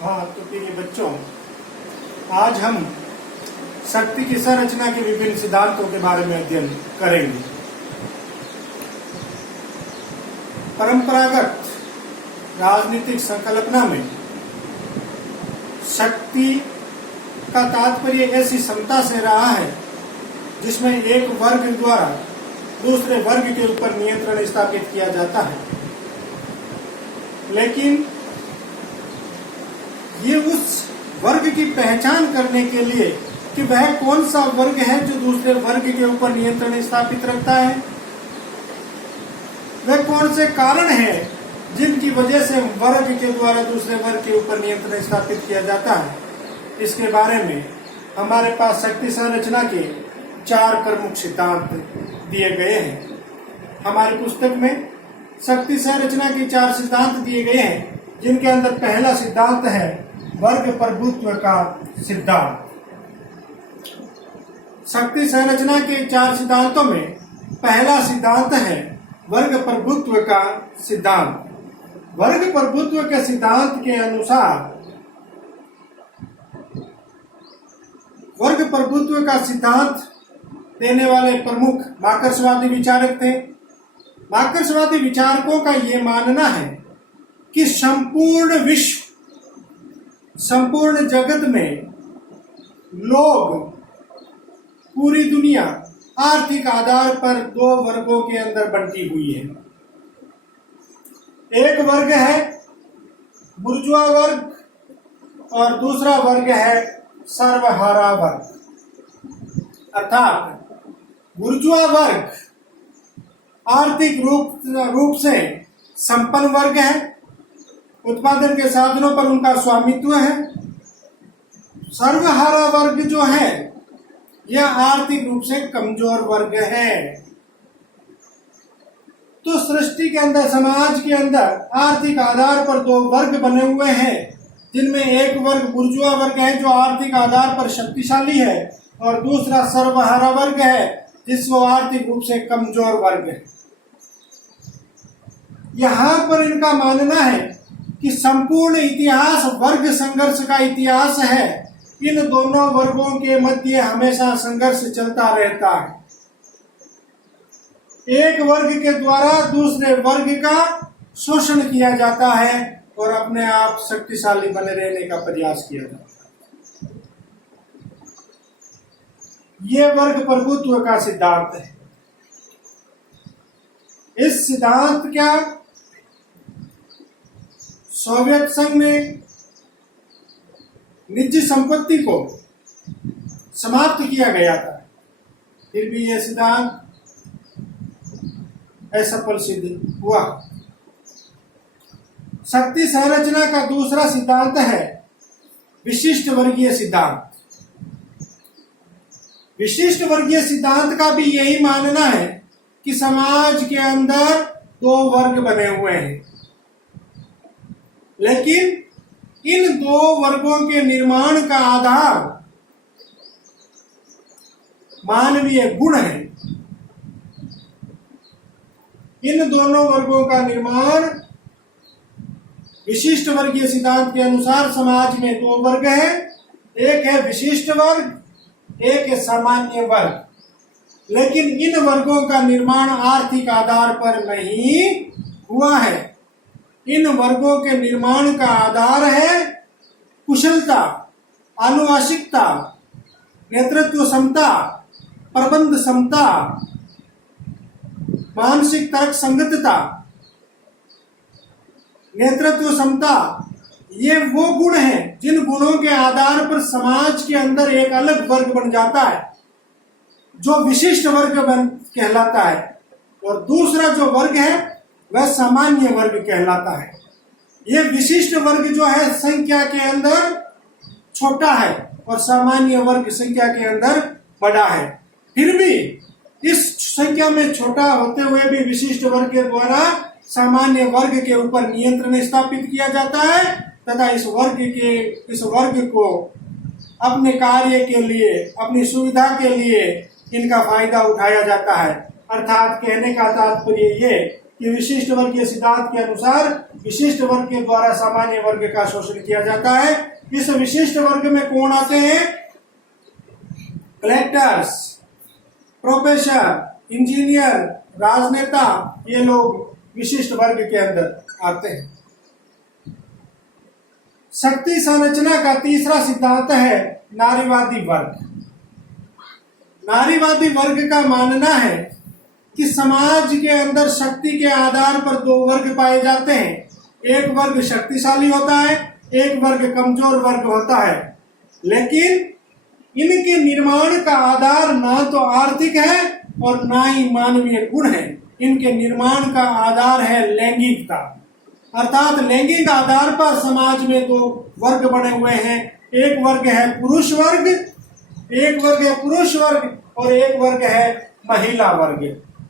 हाँ, तो प्रिय बच्चों, आज हम शक्ति की संरचना के विभिन्न सिद्धांतों के बारे में अध्ययन करेंगे। परंपरागत राजनीतिक संकल्पना में शक्ति का तात्पर्य ऐसी क्षमता से रहा है जिसमें एक वर्ग द्वारा दूसरे वर्ग के ऊपर नियंत्रण स्थापित किया जाता है। लेकिन ये उस वर्ग की पहचान करने के लिए कि वह कौन सा वर्ग है जो दूसरे वर्ग के ऊपर नियंत्रण स्थापित रखता है, वह कौन से कारण हैं जिनकी वजह से वर्ग के द्वारा दूसरे वर्ग के ऊपर नियंत्रण स्थापित किया जाता है, इसके बारे में हमारे पास शक्ति संरचना के 4 प्रमुख सिद्धांत दिए गए हैं। हमारी पुस्तक में शक्ति संरचना के 4 सिद्धांत दिए गए हैं, जिनके अंदर पहला सिद्धांत है वर्ग प्रभुत्व का सिद्धांत। शक्ति संरचना के 4 सिद्धांतों में पहला सिद्धांत है वर्ग प्रभुत्व का सिद्धांत। वर्ग प्रभुत्व के सिद्धांत के अनुसार वर्ग प्रभुत्व का सिद्धांत देने वाले प्रमुख मार्क्सवादी विचारक थे। मार्क्सवादी विचारकों का ये मानना है कि संपूर्ण विश्व, संपूर्ण जगत में लोग, पूरी दुनिया आर्थिक आधार पर 2 वर्गों के अंदर बंटी हुई है। एक वर्ग है बुर्जुआ वर्ग और दूसरा वर्ग है सर्वहारा वर्ग। अर्थात बुर्जुआ वर्ग आर्थिक रूप से संपन्न वर्ग है, उत्पादन के साधनों पर उनका स्वामित्व है। सर्वहारा वर्ग जो है यह आर्थिक रूप से कमजोर वर्ग है। तो सृष्टि के अंदर, समाज के अंदर आर्थिक आधार पर 2 वर्ग बने हुए हैं, जिनमें एक वर्ग बुर्जुआ वर्ग है जो आर्थिक आधार पर शक्तिशाली है और दूसरा सर्वहारा वर्ग है जिसको आर्थिक रूप से कमजोर वर्ग है। यहाँ पर इनका मानना है कि संपूर्ण इतिहास वर्ग संघर्ष का इतिहास है। इन दोनों वर्गों के मध्य हमेशा संघर्ष चलता रहता है। एक वर्ग के द्वारा दूसरे वर्ग का शोषण किया जाता है और अपने आप शक्तिशाली बने रहने का प्रयास किया जाता है। यह वर्ग प्रभुत्व का सिद्धांत है। इस सिद्धांत का सोवियत संघ में निजी संपत्ति को समाप्त किया गया था, फिर भी यह सिद्धांत असफल सिद्ध हुआ। शक्ति संरचना का दूसरा सिद्धांत है विशिष्ट वर्गीय सिद्धांत। विशिष्ट वर्गीय सिद्धांत का भी यही मानना है कि समाज के अंदर 2 वर्ग बने हुए हैं, लेकिन इन 2 वर्गों के निर्माण का आधार मानवीय गुण है। इन दोनों वर्गों का निर्माण विशिष्ट वर्गीय सिद्धांत के अनुसार समाज में 2 वर्ग है, एक है विशिष्ट वर्ग, एक है सामान्य वर्ग। लेकिन इन वर्गों का निर्माण आर्थिक आधार पर नहीं हुआ है। इन वर्गों के निर्माण का आधार है कुशलता, आनुवांशिकता, नेतृत्व क्षमता, प्रबंध क्षमता, मानसिक तर्क संगतता। नेतृत्व क्षमता ये वो गुण हैं जिन गुणों के आधार पर समाज के अंदर एक अलग वर्ग बन जाता है जो विशिष्ट वर्ग कहलाता है, और दूसरा जो वर्ग है वह सामान्य वर्ग कहलाता है। यह विशिष्ट वर्ग जो है संख्या के अंदर छोटा है और सामान्य वर्ग संख्या के अंदर बड़ा है। फिर भी इस संख्या में छोटा होते हुए भी विशिष्ट वर्ग के द्वारा सामान्य वर्ग के ऊपर नियंत्रण स्थापित किया जाता है तथा इस वर्ग को अपने कार्य के लिए, अपनी सुविधा के लिए इनका फायदा उठाया जाता है। अर्थात कहने का तात्पर्य ये कि विशिष्ट वर्गीय सिद्धांत के अनुसार विशिष्ट वर्ग के द्वारा सामान्य वर्ग का शोषण किया जाता है। इस विशिष्ट वर्ग में कौन आते हैं? कलेक्टर्स, प्रोफेसर, इंजीनियर, राजनेता, ये लोग विशिष्ट वर्ग के अंदर आते हैं। शक्ति संरचना का तीसरा सिद्धांत है नारीवादी वर्ग। नारीवादी वर्ग का मानना है कि समाज के अंदर शक्ति के आधार पर दो वर्ग पाए जाते हैं। एक वर्ग शक्तिशाली होता है, एक वर्ग कमजोर वर्ग होता है। लेकिन इनके निर्माण का आधार ना तो आर्थिक है और ना ही मानवीय गुण है। इनके निर्माण का आधार है लैंगिकता, अर्थात लैंगिक आधार पर समाज में दो वर्ग बने हुए हैं। एक वर्ग है पुरुष वर्ग, एक वर्ग है पुरुष वर्ग और एक वर्ग है महिला वर्ग।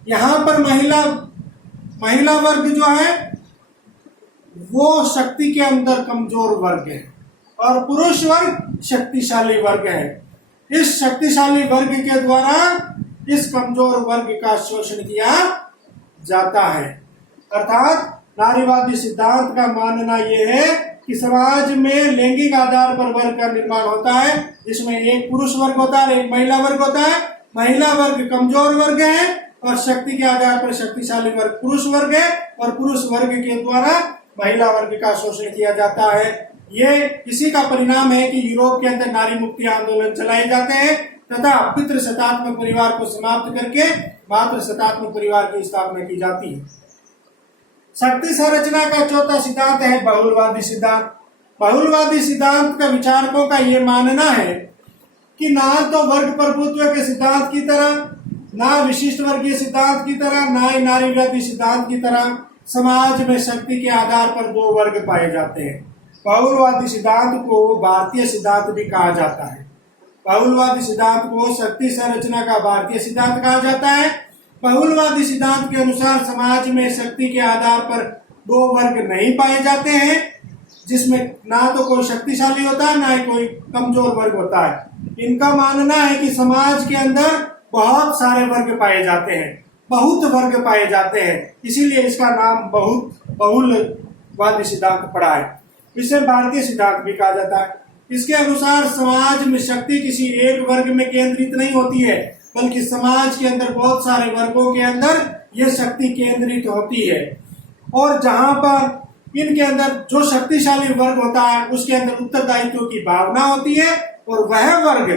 यहाँ पर महिला वर्ग जो है वो शक्ति के अंदर कमजोर वर्ग है और पुरुष वर्ग शक्तिशाली वर्ग है। इस शक्तिशाली वर्ग के द्वारा इस कमजोर वर्ग का शोषण किया जाता है। अर्थात नारीवादी सिद्धांत का मानना यह है कि समाज में लैंगिक आधार पर वर्ग का निर्माण होता है, जिसमें एक पुरुष वर्ग होता है, एक महिला वर्ग होता है। महिला वर्ग कमजोर वर्ग है और शक्ति के आधार पर शक्तिशाली वर्ग पुरुष वर्ग है और पुरुष वर्ग के द्वारा महिला वर्ग का शोषण किया जाता है। ये इसी का परिणाम है कि यूरोप के अंदर नारी मुक्ति आंदोलन चलाए जाते हैं तथा पितृसत्तात्मक परिवार को समाप्त करके मातृसत्तात्मक परिवार की स्थापना की जाती है। शक्ति संरचना का चौथा सिद्धांत है बहुलवादी सिद्धांत। बहुलवादी सिद्धांत का विचारकों का यह मानना है कि ना तो वर्ग प्रभुत्व के सिद्धांत की तरह, ना विशिष्ट वर्गीय सिद्धांत की तरह, ना ही नारीवादी सिद्धांत की तरह समाज में शक्ति के आधार पर दो वर्ग पाए जाते हैं। बहुलवादी सिद्धांत को भारतीय सिद्धांत भी कहा जाता है। बहुलवादी सिद्धांत को शक्ति संरचना का भारतीय सिद्धांत कहा जाता है। बहुलवादी सिद्धांत के अनुसार समाज में शक्ति के आधार पर दो वर्ग नहीं पाए जाते हैं, जिसमें ना तो कोई शक्तिशाली होता है ना ही कोई कमजोर वर्ग होता है। इनका मानना है कि समाज के अंदर बहुत सारे वर्ग पाए जाते हैं, बहुत वर्ग पाए जाते हैं, इसीलिए इसका नाम बहुलवादी सिद्धांत पड़ा है। इसे भारतीय सिद्धांत भी कहा जाता है। इसके अनुसार समाज में शक्ति किसी एक वर्ग में केंद्रित नहीं होती है, बल्कि समाज के अंदर बहुत सारे वर्गों के अंदर यह शक्ति केंद्रित होती है। और जहां पर इनके अंदर जो शक्तिशाली वर्ग होता है उसके अंदर उत्तरदायित्व की भावना होती है और वह वर्ग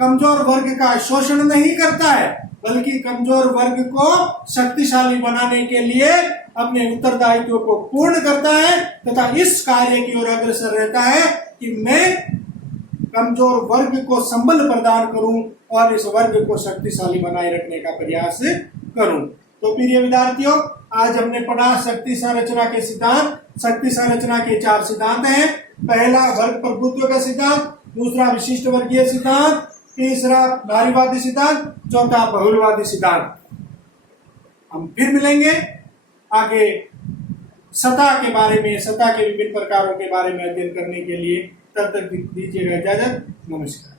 कमजोर वर्ग का शोषण नहीं करता है, बल्कि कमजोर वर्ग को शक्तिशाली बनाने के लिए अपने उत्तरदायित्व को पूर्ण करता है तथा इस कार्य की ओर अग्रसर रहता है कि मैं कमजोर वर्ग को संबल प्रदान करूं और इस वर्ग को शक्तिशाली बनाए रखने का प्रयास करूं। तो प्रिय विद्यार्थियों, आज हमने पढ़ा शक्ति संरचना के सिद्धांत। शक्ति संरचना के चार सिद्धांत हैं। पहला वर्ग प्रभुत्व का सिद्धांत, दूसरा विशिष्ट वर्गीय सिद्धांत, तीसरा नारीवादी सिद्धांत, चौथा बहुलवादी सिद्धांत। हम फिर मिलेंगे आगे सतह के बारे में, सतह के विभिन्न प्रकारों के बारे में अध्ययन करने के लिए। तब तक दीजिएगा इजाजत। नमस्कार।